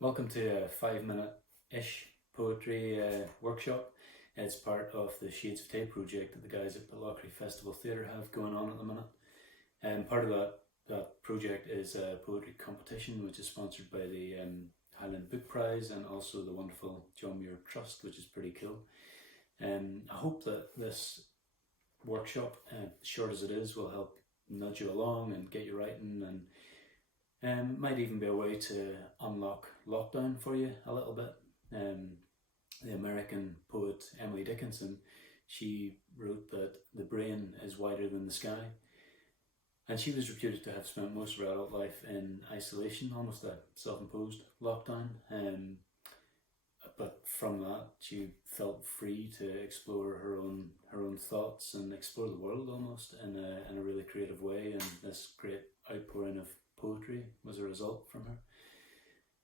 Welcome to a 5-minute-ish poetry workshop. It's part of the Shades of Tay project that the guys at Pitlochry Festival Theatre have going on at the minute. And part of that project is a poetry competition which is sponsored by the Highland Book Prize and also the wonderful John Muir Trust, which is pretty cool. I hope that this workshop, short as it is, will help nudge you along and get you writing, and might even be a way to unlock lockdown for you a little bit. The American poet Emily Dickinson, she wrote that the brain is wider than the sky, and she was reputed to have spent most of her adult life in isolation, almost a self-imposed lockdown. But from that, she felt free to explore her own thoughts and explore the world almost in a really creative way, and this great outpouring of poetry was a result from her.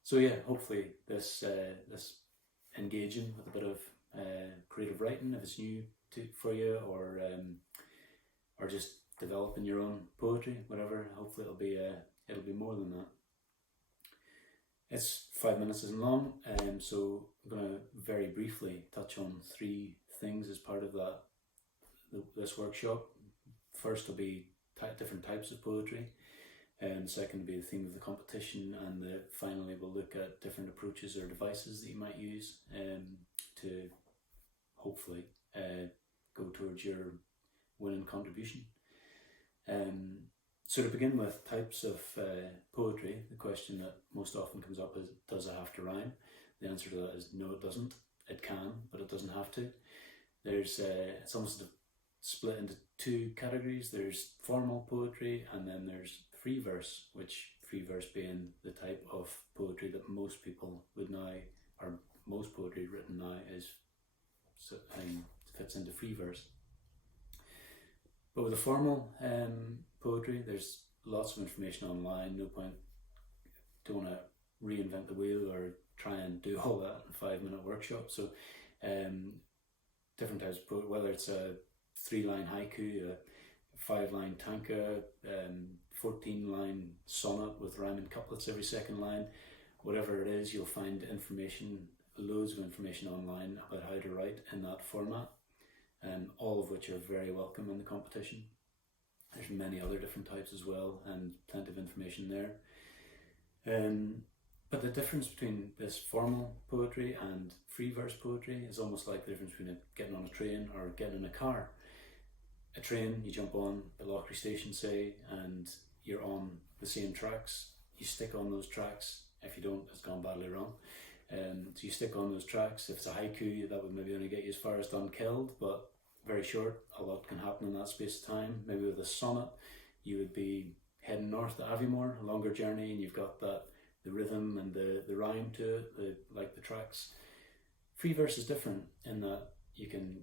So yeah, hopefully this engaging with a bit of creative writing, if it's new for you, or just developing your own poetry, whatever. Hopefully it'll be more than that. It's 5 minutes isn't long, so I'm going to very briefly touch on 3 things as part of this workshop. First will be different types of poetry, and second will be the theme of the competition, and finally we'll look at different approaches or devices that you might use to hopefully go towards your winning contribution. So to begin with, types of poetry, the question that most often comes up is, does it have to rhyme? The answer to that is no, it doesn't. It can, but it doesn't have to. It's almost split into 2 categories. There's formal poetry, and then there's free verse, which free verse being the type of poetry that most people would now, or most poetry written now fits into free verse. But with the formal poetry, there's lots of information online. No point, don't want to reinvent the wheel or try and do all that in a 5-minute workshop. So different types of poetry, whether it's a 3-line haiku, a 5-line tanka, 14-line sonnet with rhyming couplets every second line, whatever it is, you'll find information, loads of information online about how to write in that format, all of which are very welcome in the competition. There's many other different types as well, and plenty of information there. But the difference between this formal poetry and free verse poetry is almost like the difference between getting on a train or getting in a car. A train, you jump on Pitlochry station, say, and you're on the same tracks. You stick on those tracks. If you don't, it's gone badly wrong. So you stick on those tracks. If it's a haiku, that would maybe only get you as far as Dunkeld, but very short. A lot can happen in that space of time. Maybe with a sonnet, you would be heading north to Aviemore, a longer journey, and you've got the rhythm and the rhyme to it, like the tracks. Free verse is different in that you can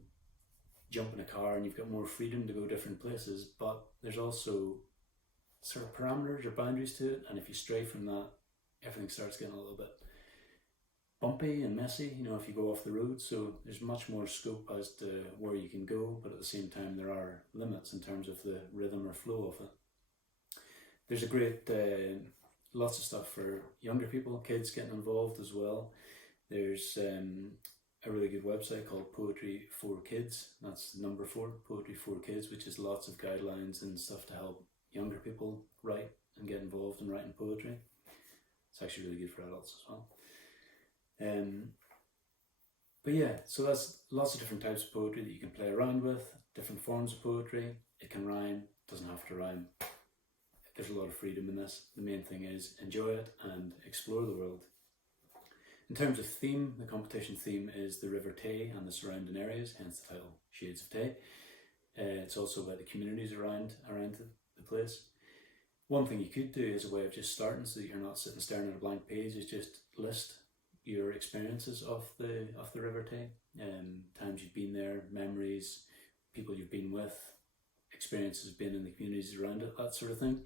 jump in a car and you've got more freedom to go different places, but there's also sort of parameters or boundaries to it, and if you stray from that, everything starts getting a little bit bumpy and messy, if you go off the road. So there's much more scope as to where you can go, but at the same time there are limits in terms of the rhythm or flow of it. There's a great lots of stuff for younger people, kids getting involved as well. There's a really good website called Poetry for Kids. That's number 4, Poetry for Kids, which is lots of guidelines and stuff to help younger people write and get involved in writing poetry. It's actually really good for adults as well. But yeah, so that's lots of different types of poetry that you can play around with, different forms of poetry. It can rhyme, doesn't have to rhyme. There's a lot of freedom in this. The main thing is enjoy it and explore the world. In terms of theme, the competition theme is the River Tay and the surrounding areas, hence the title Shades of Tay. It's also about the communities around the place. One thing you could do as a way of just starting, so that you're not sitting staring at a blank page, is just list your experiences of the River Tay, times you've been there, memories, people you've been with, experiences being in the communities around it, that sort of thing.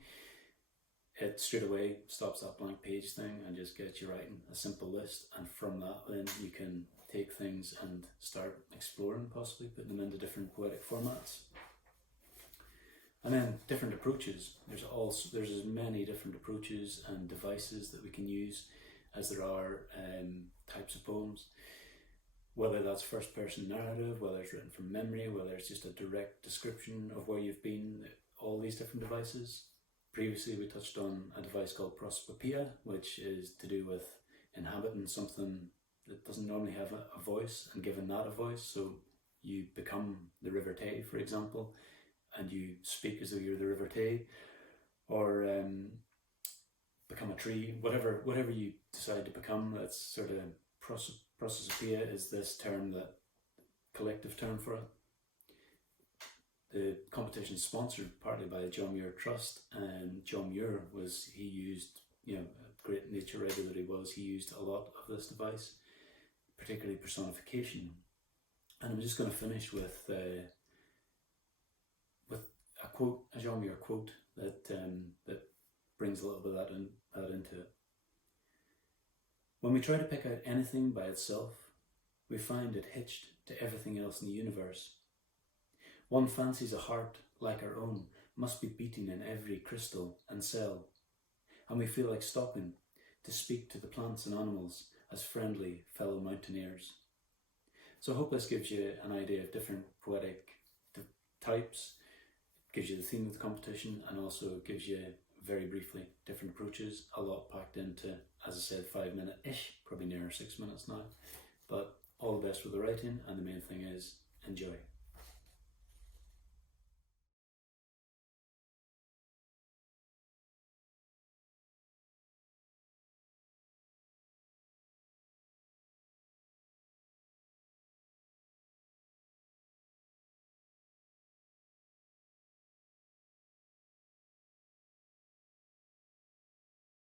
It straight away stops that blank page thing and just gets you writing a simple list, and from that then you can take things and start exploring, possibly putting them into different poetic formats. And then different approaches. There's as many different approaches and devices that we can use as there are types of poems. Whether that's first person narrative, whether it's written from memory, whether it's just a direct description of where you've been, all these different devices. Previously we touched on a device called prosopopoeia, which is to do with inhabiting something that doesn't normally have a voice and giving that a voice. So you become the River Tay, for example, and you speak as though you're the River Tay, or become a tree, whatever you decide to become. That's sort of prosopopoeia is this term, that collective term for it. The competition is sponsored partly by the John Muir Trust, and John Muir he used, a great nature writer that he was, he used a lot of this device, particularly personification. And I'm just going to finish with a quote, a John Muir quote that brings a little bit of that into it. When we try to pick out anything by itself, we find it hitched to everything else in the universe. One fancies a heart like our own must be beating in every crystal and cell, and we feel like stopping to speak to the plants and animals as friendly fellow mountaineers. So I hope this gives you an idea of different poetic types, gives you the theme of the competition, and also gives you, very briefly, different approaches, a lot packed into, as I said, 5 minute-ish, probably nearer 6 minutes now. But all the best with the writing, and the main thing is, enjoy.